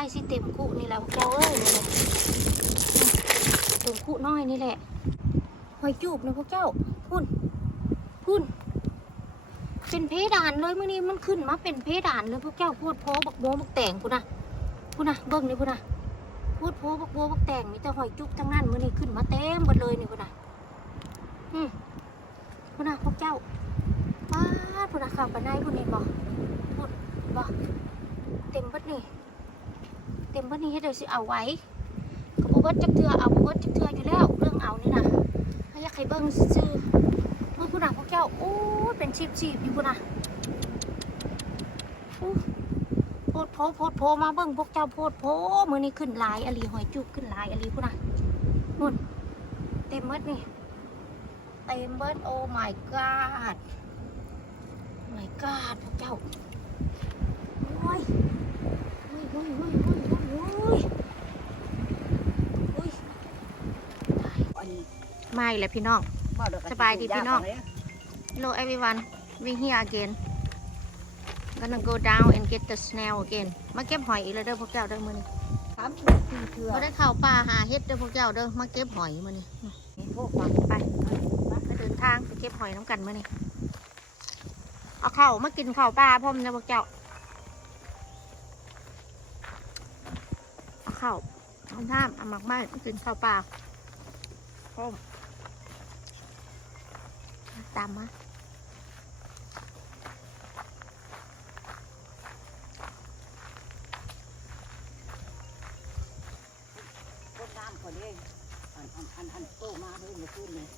ได้สิเต็มคุนี่แหละพวกเจ้าเอ้ยนี่แหละเต็มคุน้อยนี่แหละหอยจูบนะพวกเจ้าพุ่นพุ่นเป็นเพดานเลยเมื่อนี้มันขึ้นมาเป็นเพดานเลยพวกเจ้าพูดโพบักโบบักแต่งพุ่นะพุ่นะเบิ้งนี่พุ่นะพูดโพบักโบบักแต่งมีแต่หอยจุบทั้งนั้นมื่อนี้ขึ้นมาเต็มหมดเลยนี่พุ่นะอืมพุ่นะพวกเจ้าป้าดพุ่นะข่าวปานายพุ่นนี่บอกพุ่นบอกเต็มเบัดนี่ เต็มวันนี้ให้เดี๋ยวสิเอาไว้ก็บอกว่าจักเทือเอาบอกว่าจักเทืออยู่แล้วเรื่องเอานี่นะถ้าอยากให้เบิ้งซื่อเมื่อผู้นักพวกเจ้าโอ้เป็นชีบชีบๆอยู่ผู้นักโพดโพโพดโพมาเบิ้งพวกเจ้าโพดโพมือนี้ขึ้นลายอลีหอยจุกขึ้นลายอลีผู้นักนู่นเต็มเบิดนี่เต็มเบิดโอ้ my god my god พวกเจ้าโอ้ยอุ้ยอุ้ยอุ้ยอุ้ยอุ้ย ไม่แหละพี่น้อง สบายดีพี่น้อง Hello everyone we here again gonna go down and get the snail again มาเก็บหอยอีกแล้วเด้อพวกเจ้าเด้อมื้อนี้สามสี่เถื่อบ่ได้เข้าป่าหาเฮ็ดเด้อพวกเจ้าเด้อมาเก็บหอยมื้อนี้พวกมันไปไปเดินทางไปเก็บหอยน้ำกันมื้อนี้เอาข้าวมากินข้าวปลาพร้อมนะพวกเจ้าเอาข้าวเอาน้ำเอาหมักไม้มากินข้าวปลาพร้อม ตามมาพวกน้ำคนเองอันอันอันอันโตมาเพิ่งมาขึ้นเลย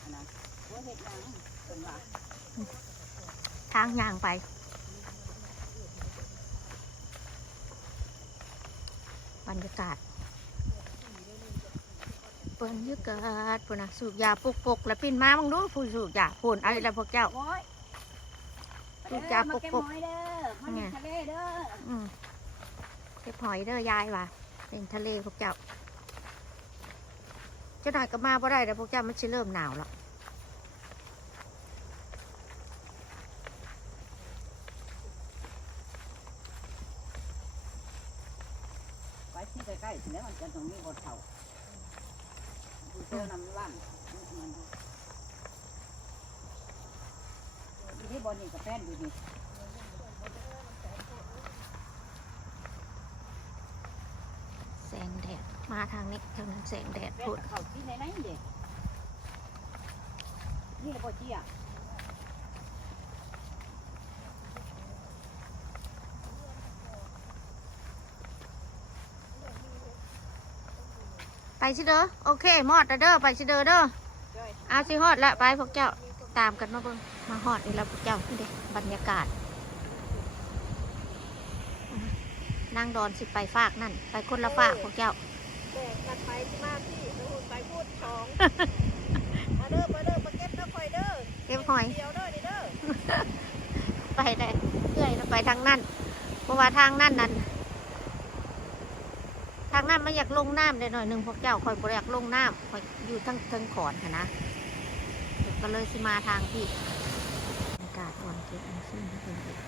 อันนั้นว่าเห็ดยังเป็นว่าทางย่างไปบรรยากาศ บรรยากาศพุ่นนะสูบยาปุกปกๆแล้วปินมาบังดูผู้สูบยาพุ่นอะไรแล้วพวกเจ้า โอ้ยลูกจ้าปกปก มาเก็บหอยเด้อมาเห็ดทะเลเด้ออืมเก็บหอยเด้อยายว่ะเป็นทะเลพวกเจ้าเจ้าหน่อยก็มาบ่ได้แล้วพวกเจ้ามันจะเริ่มหนาวแล้วไปที่ใกล้ๆแล้วมันจะต้องมีบทเข่าดู เจอนำว่ามดูที่บนนี่กับแป้นดูดิแสงแดดมาทางนี้ทางนั้นแสงแดดแป้นพุ่น เขาที่ไหนๆเด็กนี่ก็เจีย ไปสิเด้อโอเคมอดแล้วเด้อไปสิเด้อเด้อจ้อยอาสิฮอดละไปพวกเจ้าตามกันมาเบิ่งมาฮอดนี่แล้วพวกเจ้านี่เด้บรรยากาศนั่งดอนสิไปฝากนั่น ไปคนละฝากพวกเจ้าแบกกันไปมาพี่ไปหุ่นไปพูดสองมาเด้อมาเด้อมาเก็บน้ำไฟเด้อเก็บหอยเดียวเด้อนี่เด้อไปได้เรื่อยแล้วไปทางนั่นเพราะว่าทางนั่นนั่นทากน้ำไม่อยากลงน้ำเลยหน่อยหนึ่งพวกเจ้าคอยบ่อยากลงน้ำคอยอยู่ทั้งทั้งขอนนนะก็เลยสิมาทางที่อากาศอ่อนเก็บอันซึ่งที่เป็นอีก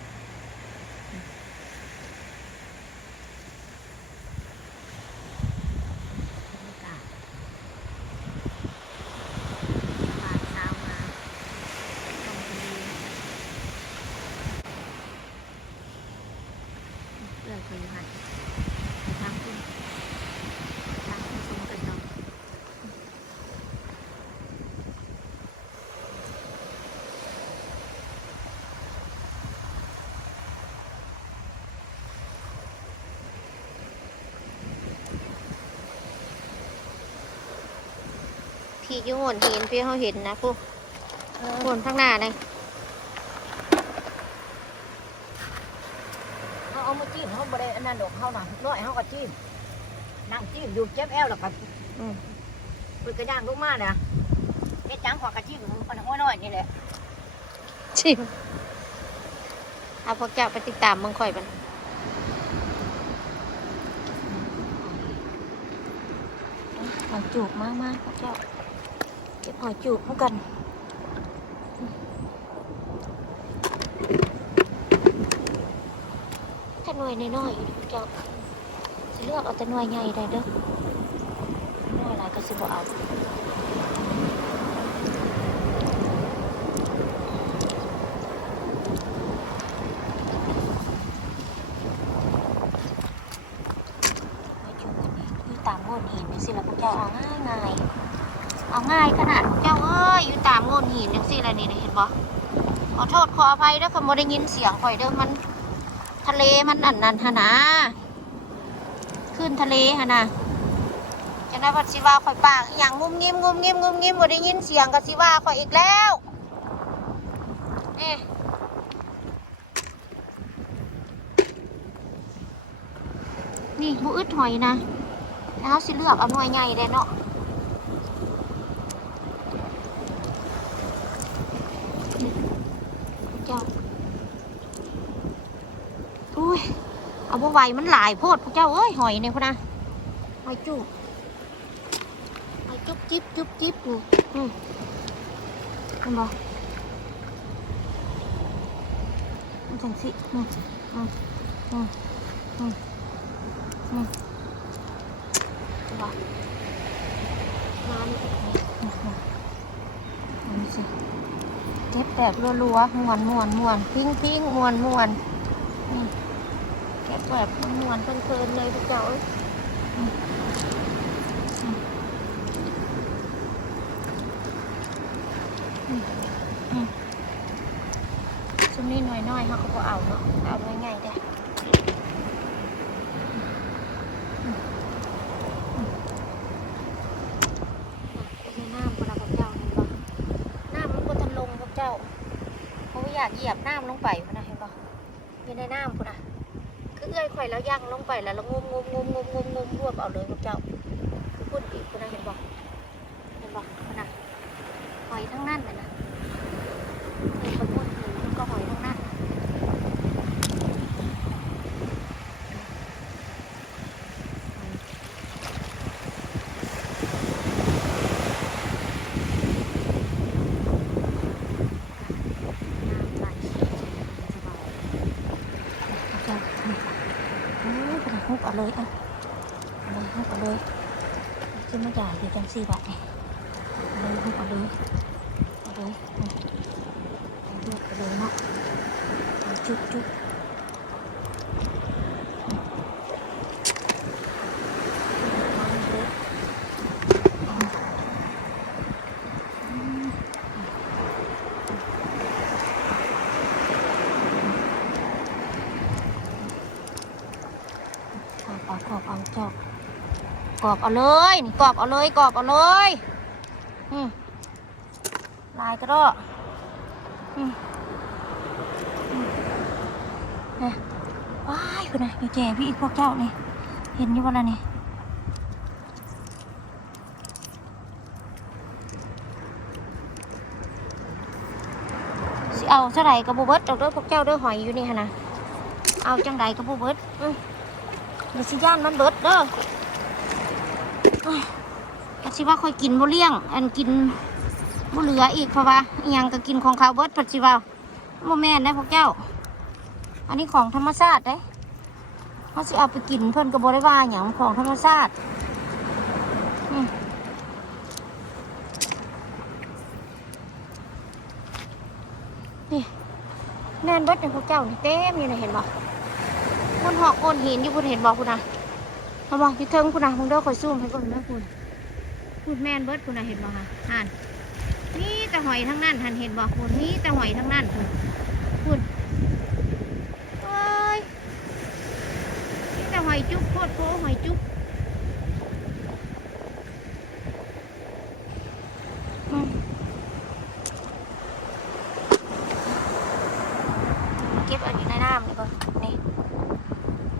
บรรยากาศบ่ายเช้ามาชมทะเล เลื่อยไปอยู่หันไปทางคุณทางคุณสมกันเนาะ ที่อยูโหนเห็นพี่เขาเห็นนะพวกคนข้างหน้าเลยเขาเอามาจิ้มเขาบริอันนั้นดอกเขาน่ะน้อยเขาก็จิ้มนั่งจิ้มอยู่เจ็บแอวแล้วก็อืมปืนกระย่างลูกมาเนี่ยเฮ็ดจังขอกระจิ้มมันหัวน้อยนี่แหละชิมเอาพวกเจ้าไปติดตามมึงคอยมันหอยจูบมากมากพวกเจ้า เก็บหอยจูบพวกกันหน่วยน้อยๆอยู่เจ้าสิเลือกเอาแต่หน่วยใหญ่ได้เด้อหน่วยหลายก็สิบ่เอาอยู่กันนี่อยู่ตามโงนหินนี่สิละพวกเจ้าเอาง่ายง่ายๆเอาง่ายขนาดพวกเจ้าเอ้ยอยู่ตามโงน หินนี่สิละนี่เห็นบ่ขอโทษขออภัยเด้อค่ะบ่ได้ยินเสียงข่อยเด้อมัน ทะเลมันอันนันหนนะขึ้นทะเลหนนะจะได้พัดสิว่าข่อยปากอย่างงุ้มงิ้มงุ้มงิ้มงุ้มงิ้มบ่ได้ยินเสียงกับสิว่าข่อยอีกแล้วเอ๊นี่บุอึดหอยนะแล้วสิเลือกเอาหน่วยใหญ่เลยเนาะนี่เจ้า อุ้ย เอาบ่ ไหวมันหลายโพดพวกเจ้าเอ้ยหอยเนี่ยพะนะหอยจุบหอยจุบจิ๊บจุบจิ๊บอยู่อืมเห็นบ่มันจังสิอืมอืมอืมอืมอืมเห็นบ่น้ำนี่อืมอืมอืมสิเจ็บแบบรัวๆมวนมวนมวนพิ้งพิ้งมวนมวนเก็บ แบบมวนเพลินๆเลยพวกเจ้าเอ้ยอืมอืมอืมอืมชุดนี้น้อยๆเขาก็เอาเนาะเอาง่ายๆเด้ออืมอืมอืมน่ะในน้ำพวกเราพวกเจ้าเห็นบ่น้ำมันก็ทันลงพวกเจ้าเขาอยากเหยียบน้ำลงไปพวกนะเห็นบ่อยู่ในน้ำพวกนะ คือเอื้อ ย่างลงไปแล้วเรางมงมงมงมงมงมรวบเอาเลยพวกเจ้าคือพูดอีกคุณนะเห็นบอกเห็นบอกนะหอยทั้งนั้นเลยนะเห็นคนพูดถึงมันก็หอยทั้งนั้นน้ำไหลสบายพวกเจ้า โอ้ยกระหุกเอาเลยอะเอาเลยหุกเอาเลยจะมา จ่ายที่จังสี่บาทนี่เอาเลยหุกเอาเลยเอาเลยเอาเอาเลือกเอาเลยเนาะเอาจุ๊บจุ๊บกรอบเอากรอบเอาเจ้ากเอาเลยนี่กอบเอาเลยกอบเอาเลยลายก็ระโดดอืมอืมเนี่ยว้ายคุณนะอยู่แก่พี่อีกพวกเจ้านี่ เห็นอยู่วันละนี่สิเอาเท่าไรกระบุเบิดดอกเด้อพวกเจ้าเด้อหอยอยู่นี่ฮะนะเอาจังใดกระบุเบิดอืมเดี๋ยวสิย่านมันเบิดเด้อ เอ้ยก็สิว่าคอยกินบ่เลี้ยง อันกินบ่เหลืออีกเพราะว่าอหยังก็กินของเขาเบิดปัจจุบันบ่แม่นนะพวกเจ้า อันนี้ของธรรมชาติเด้เขาสิเอาไปกินเพิ่นก็บ่ได้ว่าหยังของธรรมชาตินี่แน่นเบิดในพวกเจ้านี่เต็มอยู่นะเห็นบ่คนหอกคนหินอยู่คุณเห็นบ่คุณนะ เขาบอกอยู่เทิงคุณนะมึงเด้อคอยซูมให้ก่อนนะคุณพูดแม่นเบิดคุณนะเห็นบ่คะห่านนี่แต่หอยทั้งนั้นหันเห็นบ่คุณนี่แต่หอยทั้งนั้นคุณคุณเอ้ยนี่แต่หอยจุ๊บโคตรโคหอยจุ๊บอืมเก็บอันนี้ในน้ำนี่ก่อนนี่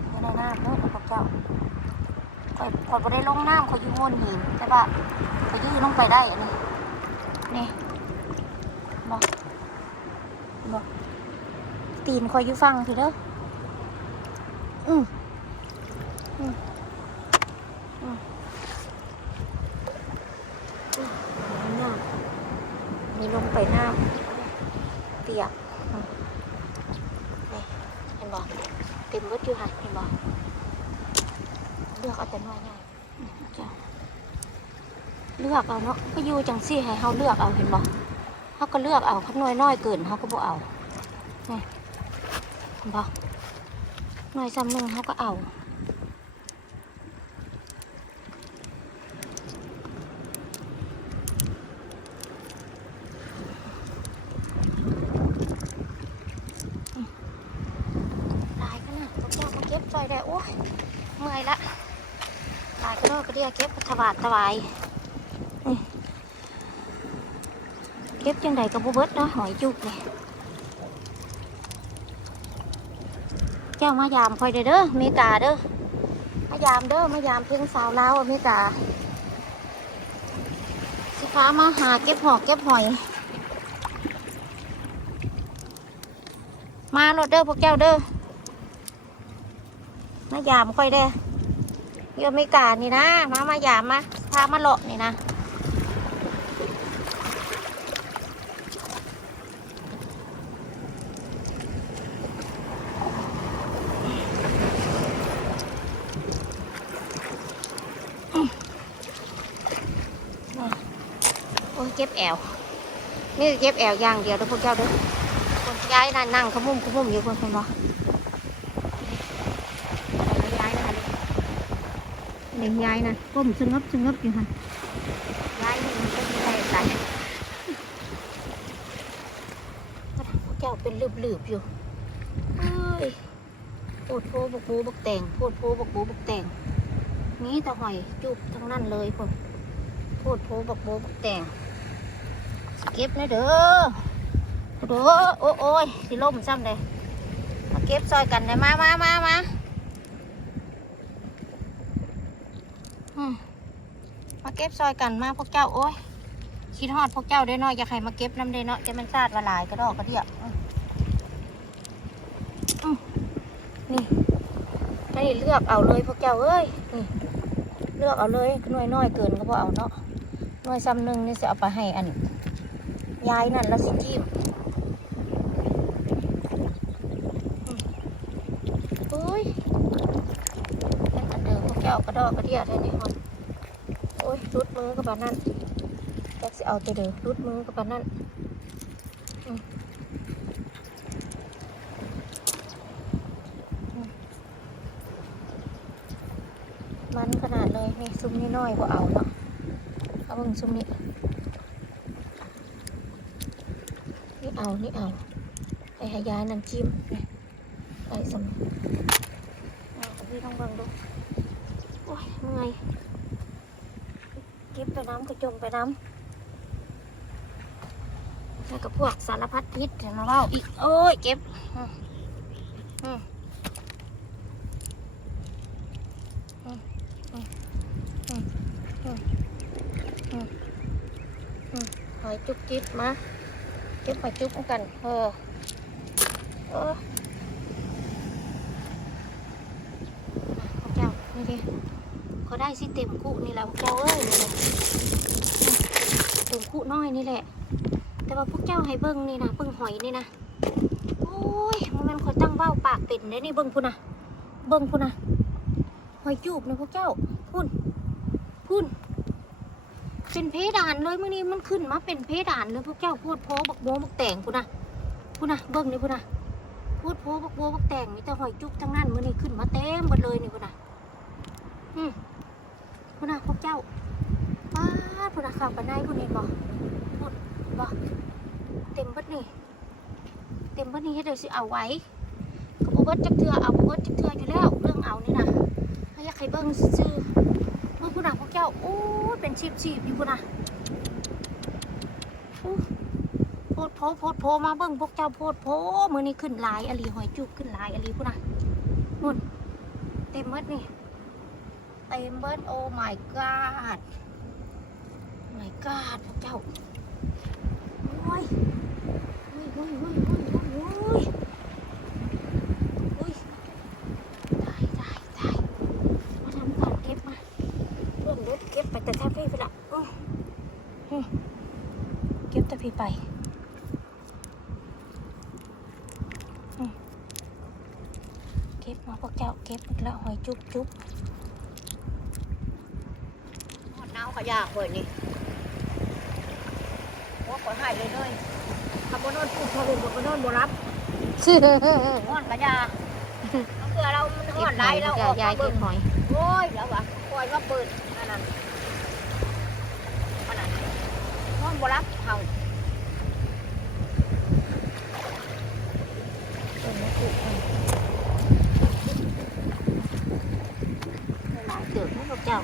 อยู่ในน้ำเด้อพวกเจ้าข่อยข่อยบ่ได้ลงน้ำข่อยอยู่โงนหินแต่ว่าข่อยยืนลงไปได้อันนี้นี่บอก บอกตีนข่อยอยู่ฟังทีเด้ออืมอืมอืมน้ำมีลงไปน้ำเปียกนี่เห็นบอกเต็มเบิดอยู่ค่ะเห็นบ่เลือกเอาแต่น้อยใหญ่อืมจ้ะเลือกเอาเนาะก็อยู่จังซี่ให้เฮาเลือกเอาเห็นบ่เฮา ก็เลือกเอาคันน้อยน้อยเกินเฮาก็บ่เอานี่เห็นบ่น้อยซ้ำหนึ่งเฮาก็เอาลายขนาดพวกเจ้ามาเก็บซอยได้โอ้ยเมื่อยละลายก็รอดก็เดียเก็บถวาดถวายนี่เก็บ จังใดก็บ่เบิดเนาะหอยจุกเลยเจ้ามายามคอยเด้อเด้อเมกาเด้อมายามเด้อมายามเพิ่งสาวลาวอเมกาสิพามาหาเก็บหอกเก็บหอย มาโลดเด้อพวกเจ้าเด้อมายามคอยเด้อเยอะไม่กานี่นะมามายามมาพามาเลาะนี่นะ เจ็บแอวนี่เจ็บแอวอย่างเดียวเด้อพวกเจ้าเด้อคนย้ายนั่นนั่งขมุมขมุมอยู่คนคนบอกย้ายนะคะเด็กย้ายนะก้มสงบสงบอยู่ค่ะย้ายนี่มันก็ไม่ได้ใจพวกเจ้าเป็นลืบๆอยู่เอ้ยโพดโพบกปูบกแตงโพดโพบกปูบกแตงมีแต่หอยจุบทั้งนั้นเลยผมโพดโพบกปูบกแตง เก็บนะเด้อเด้อโอ้โอ้ยสิล่มซ้ำเลยมาเก็บซอยกันเลยมามามามามาเก็บซอยกันมาพวกเจ้าโอ้ยคิดฮอดพวกเจ้าได้น้อยอยากให้มาเก็บน้ำได้เนาะจะมันซาดว่าหลายกระดอกกระเดียอืมอืมนี่นี่เลือกเอาเลยพวกเจ้าเอ้ยนี่เลือกเอาเลยหน่วยน้อยเกินก็พอเอาเนาะหน่วยซ้ำหนึ่งนี่จะเอาไปให้อัน ยายนั่นละสิจิ้มอืมโอ้ยยังอันเดิมพวกแก้วกระดอกกระเดียดได้นี่ฮอนโอ้ยรุดมือกับปานนั่นแจ็คสิเอาตัวเดิมรุดมือกับปานนั่นอืมอืมมันขนาดเลยนี่ซุ้มนี่น้อยกว่าเอาเนาะเอาบิ่งซุ้มนี้ เอานี่เอาไอ้หายาน้ำจิ้มไอ้สมพี่ต้องเบิ่งดูโอ้ยเมื่อยเก็บไปน้ำกระจมไปน้ำแล้วก็พวกสารพัดพิษเห็นมาเล่าอีกโอ้ยเก็บหอยจุกจิบมา เก็บหอจุกกัน เออเออเจ้านี่ดิเขาได้สิเต็มคุนี่แหละพวกเจ้าเอ้ยเต็มคุน้อยนี่แหละ แต่ว่าพวกเจ้าให้เบิ้งนี่นะเบิ้งหอยนี่นะโอ้ยมันเป็นคนตั้งเบ้าปากเป็นได้นี่เบิ้งพุนะเบิ้งพุ่นนะหอยจูบนะพวกเจ้าพุ่นพุ่น เป็นเพดานเลยเมื่อนี้มันขึ้นมาเป็นเพดานเลยพวกเจ้าพูดโพบักโบบักแต่งพุ่นะพุ่นะเบิ้งนี่พุ่นะพูดโพบักโบบักแต่งมีแต่หอยจุกทั้งนั้นเมื่อนี้ขึ้นมาเต็มหมดเลยนี่พุ่นะอืมพุ่นะพวกเจ้าป้าดพุ่นะข่าวปันไดพุ่นนี่บอกพุ่นบอกเต็มบัดนี่เต็มบัดนี่ให้เดี๋ยวสิเอาไว้ก็บ่เบิดจักเทือเอาบ่เบิดจักเทืออยู่แล้วเรื่องเอานี่นะถ้ยากให้เบิ่งซื่อ บิ่งพุ่นน่ะพวกเจ้าโอ้เป็นชีบๆอยู่นะอู้โพดโพโพดโพมาเบิ่งพวกเจ้าโพดโพมือนี้ขึ้นลายอลีหอยจุกขึ้นลายอลีพุ่นะนู่นเต็มเบิดนี่เต็มเบิดโอ้ my god my god พระเจ้าโอ้ยโอ้ยโอ้ยโอ้ยโอ้ยโอ้ยโอ้ยโอ้ยตายตายตายมาทำการเก็บมาเริ่มรถเก็บไป แต่แทบพี่ไปละอื้ออื้อเก็บแต่พี่ไปอื้อเก็บบมาพวกเจ้าเก็บอีกแล้วหอยจุ๊บจุ๊บหอดหนาวก็ยากเว้ยนี่ว่าขอให้เลยเลยคำว่านอนพูดพอรู้ว่านอนบ่รับหอนก็ยาเอาเกลือเรามันหเก็อบนหได้อยเราเจ้าออกยายมาเก็เบิ่บงหอยโอ้ยแล้ววะคอยว่าเปิดอันนั้นอั นอนบ่รับเฮาต้นมะกรูดหอยหลายเติบนะพวกเจ้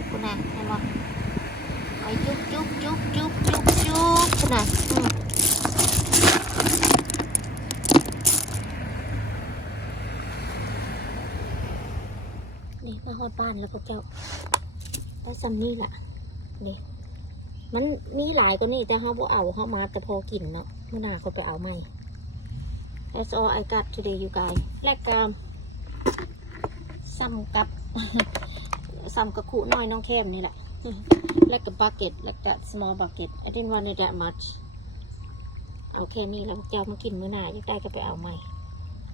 มันมีหลายกว่านี่แต่เขาบ่เอาเขามาแต่พอกินเนาะเมื่อหน้าเขาไปเอาใหม่ That's all I got today you guys และกามซ้ำกับซ้ำกับขู่น้อยน้องเข้มนี่แหละและกับ bucket และกับ small bucket I didn't want it that much เอาแค่นี้แล้วเจ้ามากินมื้อหน้าอยากได้ก็ไปเอาใหม่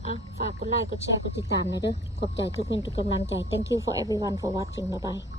อะฝากกดไลค์กดแชร์กดติดตามหน่อยเด้อขอบใจทุกคนทุกกำลังใจ thank you for everyone for watching bye bye